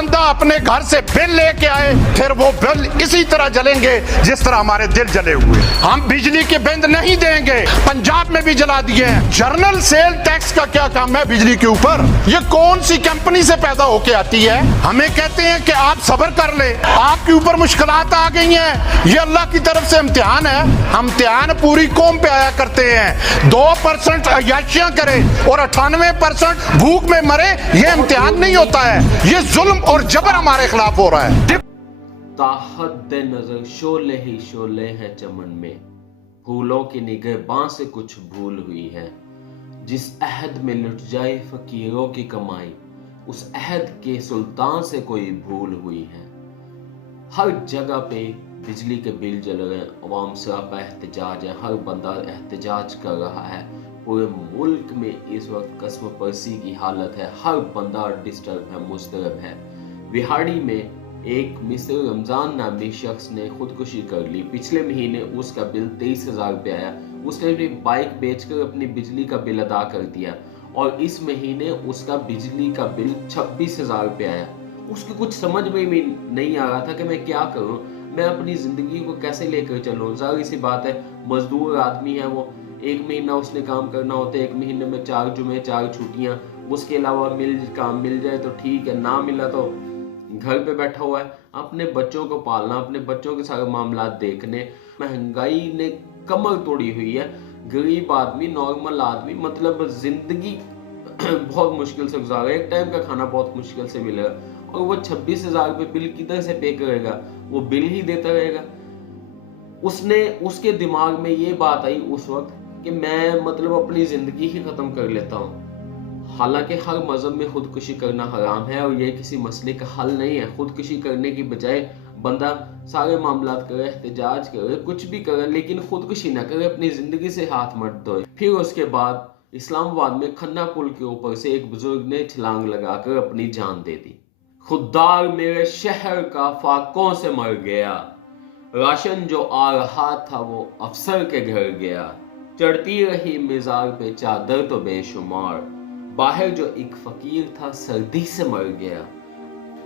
बंदा अपने घर से बिल लेके आए, फिर वो बिल इसी तरह जलेंगे जिस तरह हमारे दिल जले हुए। हम बिजली के बिल नहीं देंगे, पंजाब में भी जला दिए हैं। जर्नल सेल टैक्स का क्या काम है बिजली के ऊपर? ये कौन सी कंपनी से पैदा होके आती है? हमें कहते हैं कि आप सब्र कर ले, आपके ऊपर मुश्किलात आ गई हैं, ये अल्लाह की तरफ से इम्तिहान है। हम इम्तिहान पूरी कौम पे आया करते हैं। 2% अय्याशियां करे और 98% भूख में मरे, ये इम्तिहान नहीं होता है, ये जुल्म और जबर हमारे खिलाफ हो रहा है। ताहद नजर शोले ही शोले हैं चमन में, फूलों की निगहबां से कुछ भूल हुई है। जिस अहद में लुट जाए फकीरों की कमाई, उस अहद के सुल्तान से कोई भूल हुई है। हर जगह पे बिजली के बिल जल रहे हैं, अवाम सरापा एहतजाज है, हर बंदा एहतजाज कर रहा है। पूरे मुल्क में इस वक्त कसम परसी की हालत है, हर बंदा डिस्टर्ब है, मुस्तरब है। बिहाड़ी में एक मिस्टर रमजान नामी शख्स ने खुदकुशी कर ली। पिछले महीने उसका बिल 23,000 रुपये आया। उसने अपनी बाइक बेचकर अपनी बिजली का बिल अदा कर दिया और इस महीने उसका बिजली का बिल 26,000 रुपये आया। उसकी कुछ समझ में भी नहीं आ रहा था कि मैं क्या करूं, मैं अपनी जिंदगी को कैसे लेकर चलूं। जाहिर सी बात है, मजदूर आदमी है वो, एक महीना उसने काम करना होता है, एक महीने में 4 जुमे 4 छुट्टियां, उसके अलावा काम मिल जाए तो ठीक है, ना मिला तो घर पे बैठा हुआ है। अपने बच्चों को पालना, अपने बच्चों के सारे मामला देखने, महंगाई ने कमर तोड़ी हुई है। गरीब आदमी, नॉर्मल आदमी मतलब जिंदगी बहुत मुश्किल से गुजार रहा है। एक टाइम का खाना बहुत मुश्किल से मिलेगा और वो 26,000 रुपये बिल किधर से पे करेगा? वो बिल ही देता रहेगा। उसके दिमाग में ये बात आई उस वक्त कि मैं मतलब अपनी जिंदगी ही खत्म कर लेता हूँ। हालांकि हर मजहब में खुदकुशी करना हराम है और ये किसी मसले का हल नहीं है। खुदकुशी करने की बजाय बंदा सारे मामला करे, एहतजाज करे, कुछ भी करे, लेकिन खुदकुशी ना करे, अपनी जिंदगी से हाथ मत धोए। फिर उसके बाद इस्लामाबाद में खन्ना पुल के ऊपर से एक बुजुर्ग ने छलांग लगाकर अपनी जान दे दी। खुदार मेरे शहर का फाकों से मर गया, राशन जो आ रहा था वो अफसर के घर गया। चढ़ती रही मिजार पे चादर तो बेशुमार, बाहर जो एक फकीर था सर्दी से मर गया।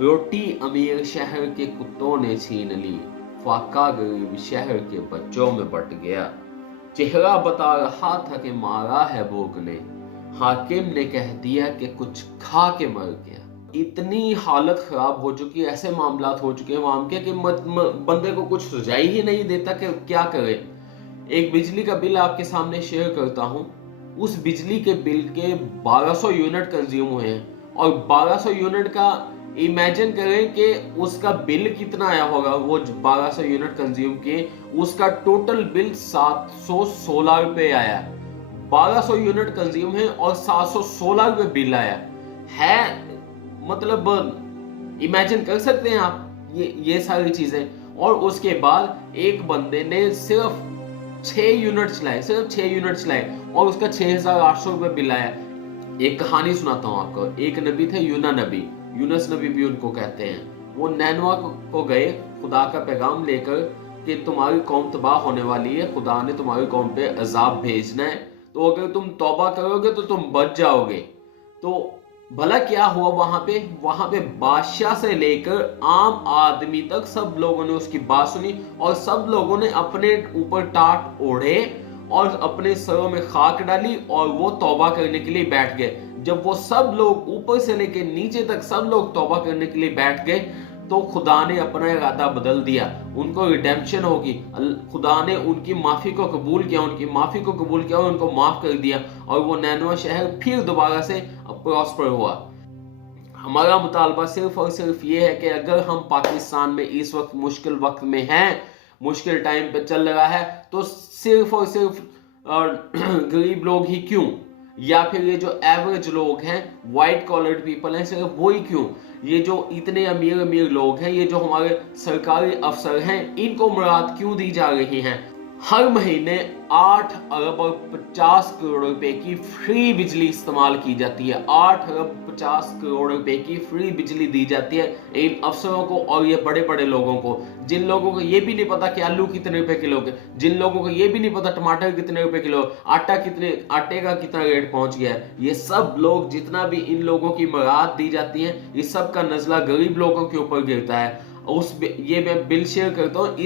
रोटी अमीर शहर के कुत्तों ने छीन ली, फाका गरीब शहर के बच्चों में बट गया। चेहरा बता रहा था कि मारा है भूख ने, हाकिम ने कह दिया कि कुछ खा के मर गया। इतनी हालत खराब हो चुकी है, ऐसे मामलात हो चुके हैं वहां के कि बंदे को कुछ सुझाई ही नहीं देता कि क्या करे। एक बिजली का बिल आपके सामने शेयर करता हूं। उस बिजली के बिल के 1200 यूनिट कंज्यूम हुए हैं और 1200 यूनिट का इमेजिन करें कि उसका बिल कितना आया होगा। वो 1200 यूनिट कंज्यूम किए, उसका टोटल बिल 716 रुपए आया। 1200 यूनिट कंज्यूम है और 716 रुपए बिल आया है। मतलब इमेजिन कर सकते हैं आप ये सारी चीजें। और उसके बाद एक बंदे ने सिर्फ 6 यूनिट चलाए, सिर्फ 6 यूनिट चलाए और उसका 6,800 रुपए बिल आया। एक कहानी सुनाता हूँ आपको। एक नबी थे, यूनुस नबी भी उनको कहते हैं। वो नैनवा को गए खुदा का पैगाम लेकर कि तुम्हारी कौम तबाह होने वाली है, खुदा ने तुम्हारी कौम पे अजाब भेजना है, तो अगर तुम तौबा करोगे तो तुम बच जाओगे। तो भला क्या हुआ वहां पे बादशाह से लेकर आम आदमी तक सब लोगों ने उसकी बात सुनी और सब लोगों ने अपने ऊपर टाट ओढ़े और अपने सरों में खाक डाली और वो तौबा करने के लिए बैठ गए। जब वो सब लोग ऊपर से लेकर नीचे तक सब लोग तौबा करने के लिए बैठ गए तो खुदा ने अपना इरादा बदल दिया, उनको रिडेम्पशन होगी। खुदा ने उनकी माफी को कबूल किया, और उनको माफ कर दिया और वो नैनवा शहर फिर दोबारा से प्रॉस्पर हुआ। हमारा मुतालबा सिर्फ और सिर्फ ये है कि अगर हम पाकिस्तान में इस वक्त मुश्किल वक्त में हैं, मुश्किल टाइम पे चल रहा है, तो सिर्फ और सिर्फ गरीब लोग ही क्यों, या फिर ये जो एवरेज लोग हैं, व्हाइट कॉलर्ड पीपल हैं, सिर्फ वो ही क्यों, ये जो इतने अमीर लोग हैं, ये जो हमारे सरकारी अफसर हैं, इनको मुराद क्यों दी जा रही हैं? हर महीने 8 अरब और 50 करोड़ रुपए की फ्री बिजली इस्तेमाल की जाती है। 8 अरब 50 करोड़ रुपए की फ्री बिजली दी जाती है इन अफसरों को और ये बड़े बड़े लोगों को, जिन लोगों को ये भी नहीं पता कि आलू कितने रुपए किलो के, जिन लोगों को ये भी नहीं पता टमाटर कितने रुपए किलो, आटे का कितना रेट पहुंच गया है। ये सब लोग, जितना भी इन लोगों की मराद दी जाती है, इस सब का नजला गरीब लोगों के ऊपर गिरता है। ये मैं बिल शेयर करता हूँ।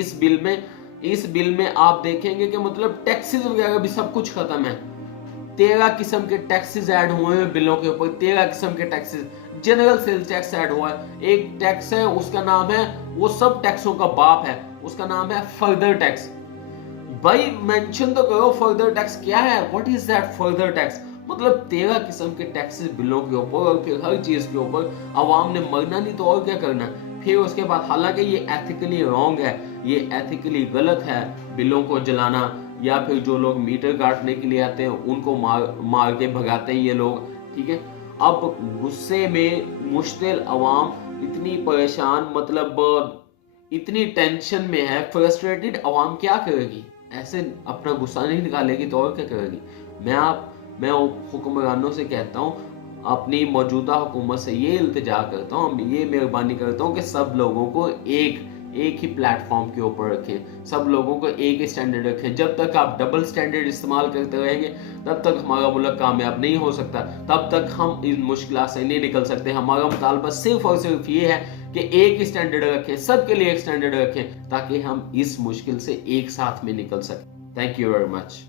इस बिल में आप देखेंगे कि मतलब टैक्सेस वगैरह भी सब कुछ खत्म है। 13 किस्म के टैक्सेस ऐड हुए हैं बिलों के ऊपर, 13 किस्म के taxes. General sales tax add हुआ है, एक टैक्स है उसका नाम है, वो सब टैक्सों का बाप है, उसका नाम है फर्दर टैक्स। भाई मेंशन तो करो फर्दर टैक्स क्या है, what is that further tax. मतलब 13 किस्म के टैक्सेस बिलों के ऊपर और फिर हर चीज के ऊपर। आवाम ने मरना नहीं तो और क्या करना। फिर उसके बाद, हालांकि ये एथिकली रॉन्ग है, ये एथिकली गलत है बिलों को जलाना, या फिर जो लोग मीटर काटने के लिए आते हैं उनको मार के भगाते हैं ये लोग, ठीक है। अब गुस्से में मुश्तिल अवाम इतनी परेशान, मतलब इतनी टेंशन में है, फ्रस्ट्रेटेड अवाम क्या करेगी? ऐसे अपना गुस्सा नहीं निकालेगी तो और क्या करेगी? मैं हुक्मरानों से कहता हूँ, अपनी मौजूदा हुकूमत से ये इल्तिजा करता हूँ, ये मेहरबानी करता हूँ कि सब लोगों को एक ही प्लेटफॉर्म के ऊपर रखें, सब लोगों को एक ही स्टैंडर्ड रखें। जब तक आप डबल स्टैंडर्ड इस्तेमाल करते रहेंगे तब तक हमारा मुल्क कामयाब नहीं हो सकता, तब तक हम इन मुश्किलात से नहीं निकल सकते। हमारा मुतालबा सिर्फ और सिर्फ ये है कि एक ही स्टैंडर्ड रखें, सबके लिए एक स्टैंडर्ड रखें, ताकि हम इस मुश्किल से एक साथ में निकल सकें। Thank you very much.